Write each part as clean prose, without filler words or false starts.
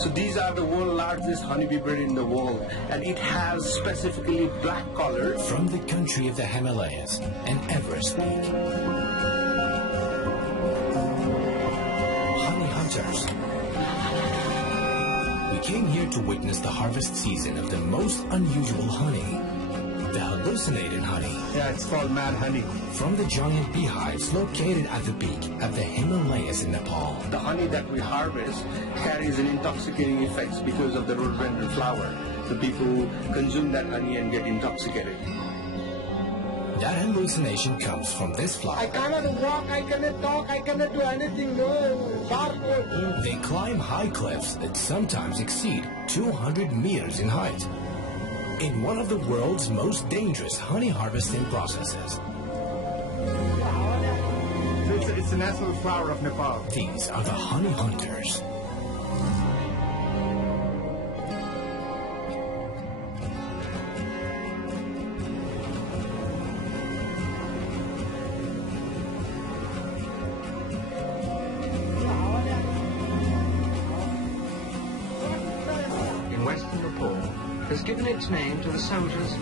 So these are the world's largest honeybee bird in the world, and it has specifically black color. From the country of the Himalayas and Everest Peak, honey hunters. We came here to witness the harvest season of the most unusual honey, the hallucinated honey. Yeah, it's called mad honey. From the giant beehives located at the peak of the Himalayas in Nepal. The honey that we harvest carries an intoxicating effect because of the rhododendron flower. The people who consume that honey and get intoxicated. That hallucination comes from this flower. I cannot walk, I cannot talk, I cannot do anything. No. They climb high cliffs that sometimes exceed 200 meters in height. In one of the world's most dangerous honey harvesting processes. It's the national flower of Nepal. These are the honey hunters. In western Nepal, has given its name to the soldiers.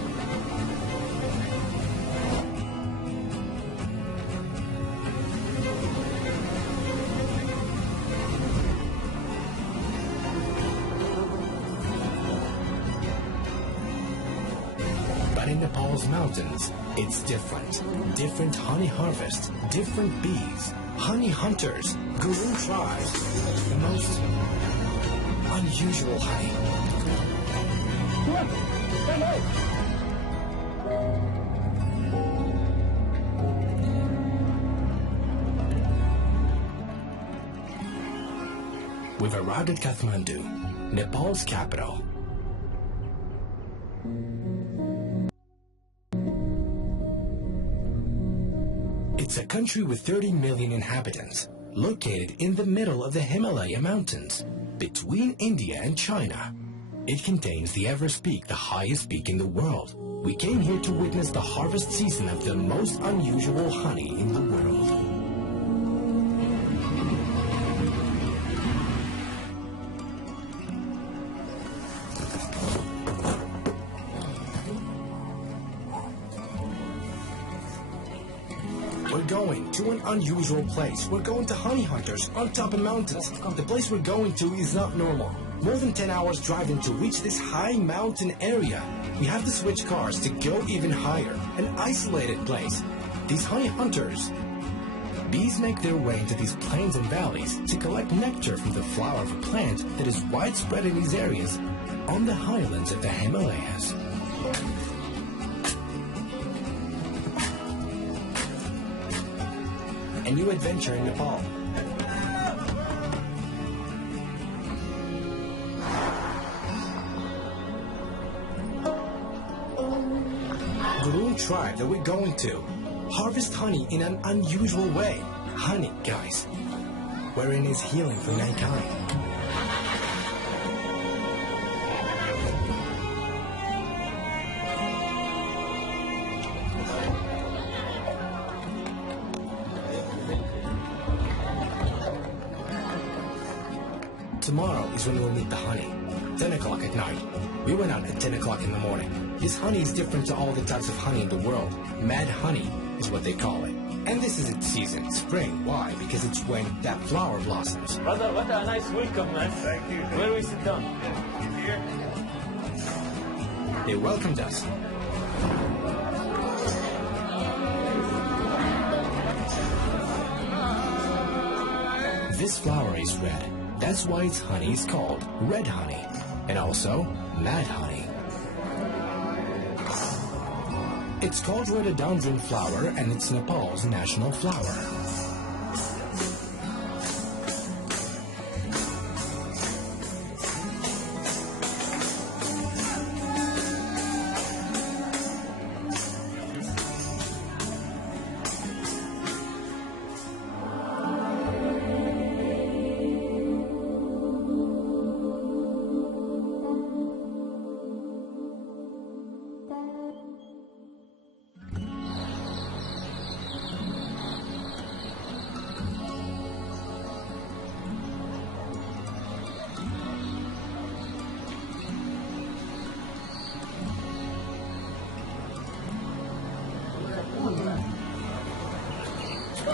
But in Nepal's mountains, it's different. Different honey harvest, different bees, honey hunters, guru tribes, the most unusual honey. We've arrived at Kathmandu, Nepal's capital. It's a country with 30 million inhabitants, located in the middle of the Himalaya mountains, between India and China. It contains the Everest Peak, the highest peak in the world. We came here to witness the harvest season of the most unusual honey in the world. We're going to an unusual place. We're going to honey hunters on top of mountains. The place we're going to is not normal. More than 10 hours driving to reach this high mountain area. We have to switch cars to go even higher, an isolated place. These honey hunters. Bees make their way into these plains and valleys to collect nectar from the flower of a plant that is widespread in these areas on the highlands of the Himalayas. A new adventure in Nepal. Guru tribe that we're going to. Harvest honey in an unusual way. Honey, guys, wherein is healing for mankind. Tomorrow is when we'll meet the honey. 10 o'clock at night. We went out at 10 o'clock in the morning. This honey is different to all the types of honey in the world. Mad honey is what they call it. And this is its season, spring. Why? Because it's when that flower blossoms. Brother, what a nice welcome, man. Thank you. Where we sit down? Here. They welcomed us. This flower is red. That's why its honey is called red honey, and also mad honey. It's called rhododendron flower, and it's Nepal's national flower.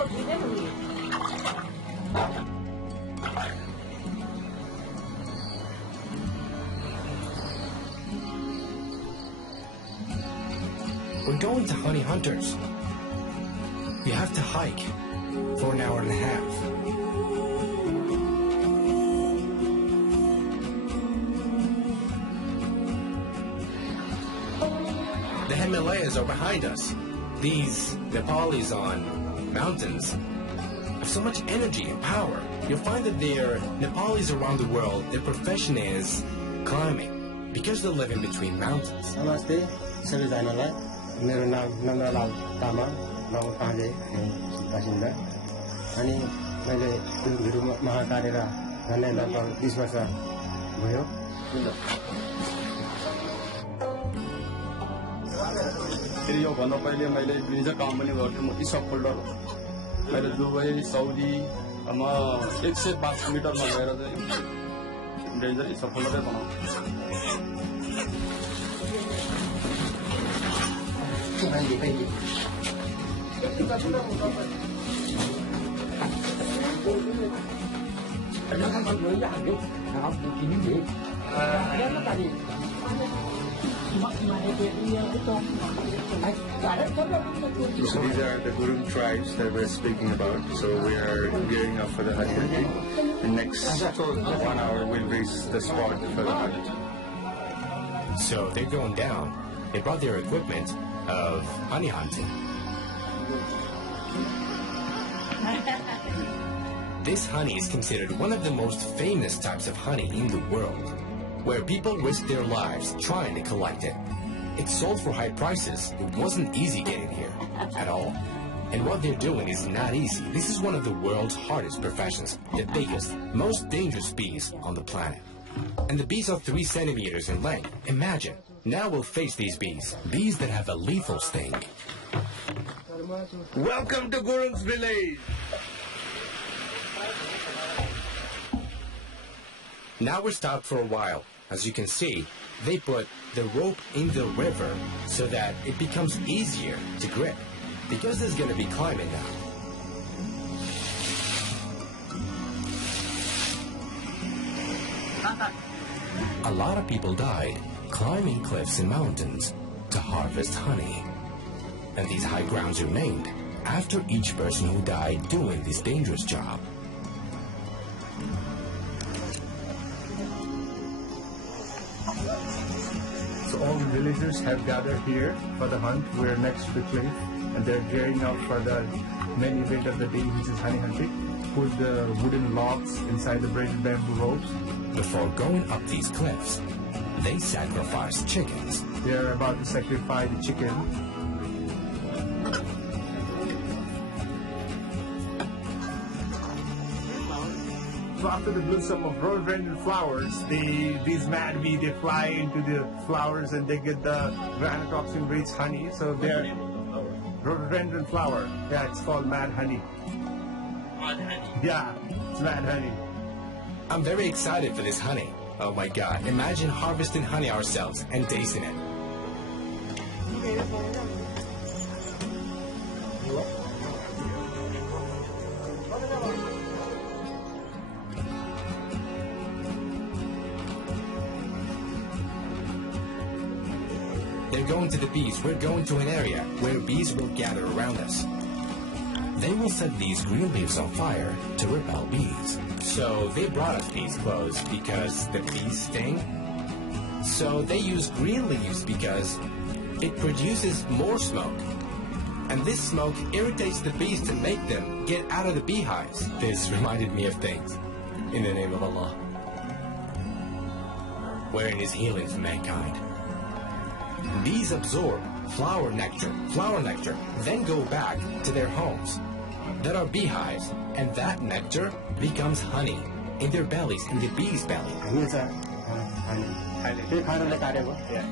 We're going to honey hunters. We have to hike for an hour and a half. The Himalayas are behind us. These Nepalis on mountains have so much energy and power. You'll find that there are Nepalis around the world, their profession is climbing because they live in between mountains. नमस्ते सबैजनालाई मेरो नाम नन्दलाल तामाङ गाउँ काँजे बासिन्दा अनि मैले गुरु महाकालेर झन्डै लगभग 20 वर्ष भयो फेरि यो भन्दा पहिले मैले भिजा काम पनि गर्थेँ म इसप फोल्डर मैले दुबई साउदी म 105 मिटरमा गएर चाहिँ डेन्जर इसप फोल्डरै बनाउँछु So these are the Gurung tribes that we're speaking about. So we are gearing up for the honey hunting. In next 1 hour we'll reach the spot for the hunt. So they're going down. They brought their equipment of honey hunting. This honey is considered one of the most famous types of honey in the world, where people risk their lives trying to collect it. It's sold for high prices. It wasn't easy getting here at all. And what they're doing is not easy. This is one of the world's hardest professions, the biggest, most dangerous bees on the planet. And the bees are 3 centimeters in length. Imagine. Now we'll face these bees. Bees that have a lethal sting. Welcome to Gurung's village. Now we're stopped for a while. As you can see, they put the rope in the river so that it becomes easier to grip, because there's going to be climbing now. A lot of people died climbing cliffs and mountains to harvest honey. And these high grounds remained after each person who died doing this dangerous job. So all the villagers have gathered here for the hunt. We're next to the cliff and they're gearing up for the main event of the day, which is honey hunting. Put the wooden logs inside the braided bamboo ropes. Before going up these cliffs, they sacrifice chickens. They're about to sacrifice the chicken. So after the blossom of rhododendron flowers, these mad bees, they fly into the flowers and they get the granatoxin-rich honey. So they're rhododendron flower. Yeah, it's called mad honey. Mad honey? Yeah, it's mad honey. I'm very excited for this honey. Oh my God, imagine harvesting honey ourselves and tasting it. They're going to the bees. We're going to an area where bees will gather around us. They will set these green leaves on fire to repel bees. So they brought us these clothes because the bees sting. So they use green leaves because it produces more smoke. And this smoke irritates the bees to make them get out of the beehives. This reminded me of things. In the name of Allah. Wherein is healing for mankind. Bees absorb flower nectar, then go back to their homes that are beehives, and that nectar becomes honey in their bellies, in the bee's belly. Yeah.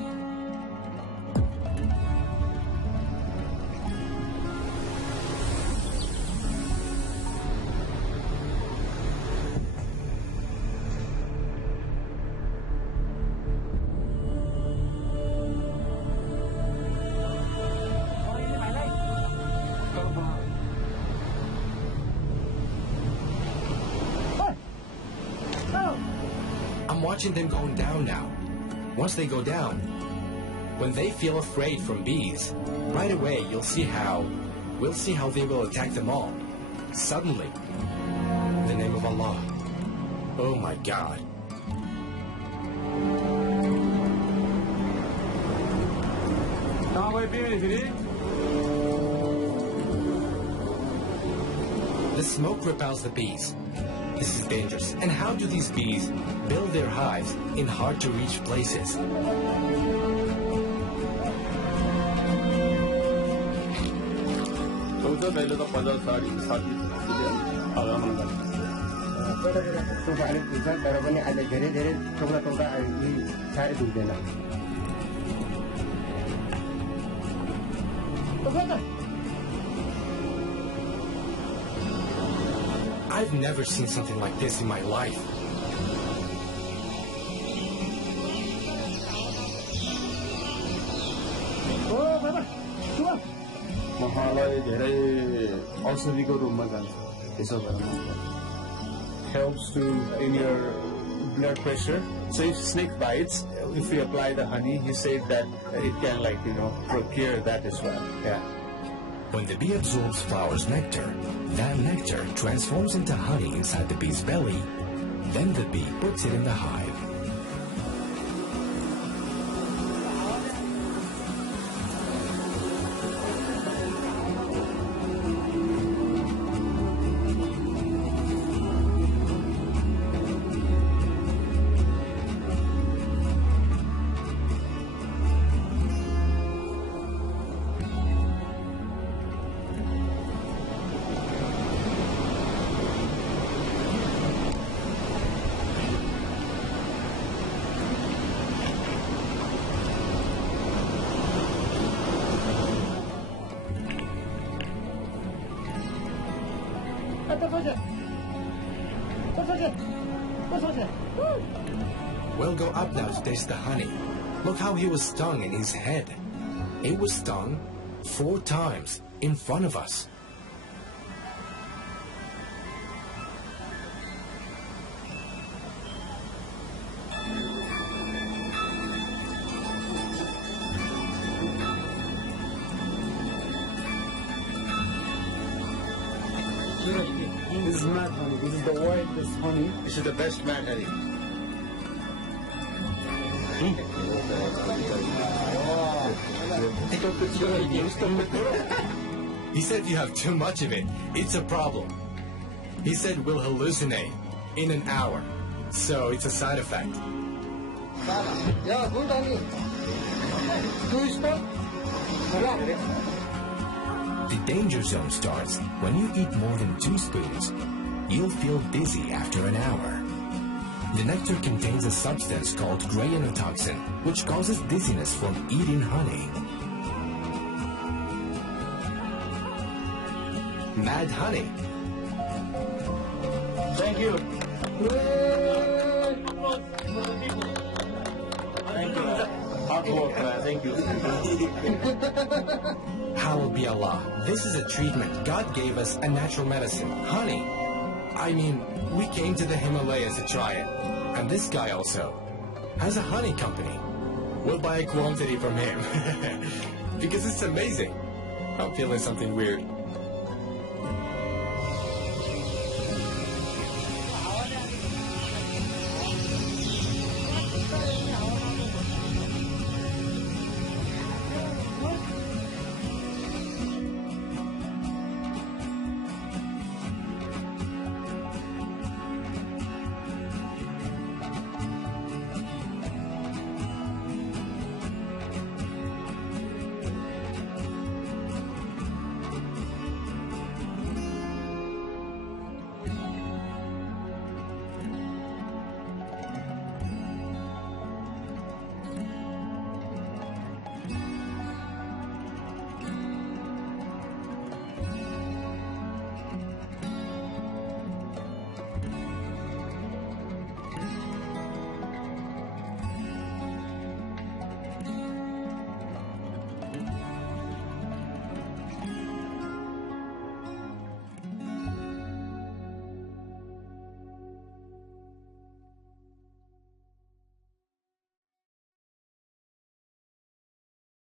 watching them going down now. Once they go down, when they feel afraid from bees, right away we'll see how they will attack them all. Suddenly, in the name of Allah. Oh my God. The smoke repels the bees. This is dangerous. And how do these bees build their hives in hard-to-reach places? I've never seen something like this in my life. Helps to in your blood pressure. So if snake bites, if we apply the honey, he said that it can cure that as well. Yeah. When the bee absorbs flower's nectar, that nectar transforms into honey inside the bee's belly. Then the bee puts it in the hive. We'll go up now to taste the honey. Look how he was stung in his head. It was stung 4 times in front of us. This is mad honey. This is the whitest honey. This is the best mad honey. He said if you have too much of it, it's a problem. He said we'll hallucinate in an hour. So it's a side effect. The danger zone starts when you eat more than 2 spoons. You'll feel dizzy after an hour. The nectar contains a substance called grayonotoxin, which causes dizziness from eating honey. Mad honey. Thank you. Thank you. Hard work, man. Thank you. Hallowed be Allah. This is a treatment. God gave us a natural medicine, honey. I mean, we came to the Himalayas to try it. And this guy also has a honey company. We'll buy a quantity from him. Because it's amazing. I'm feeling something weird.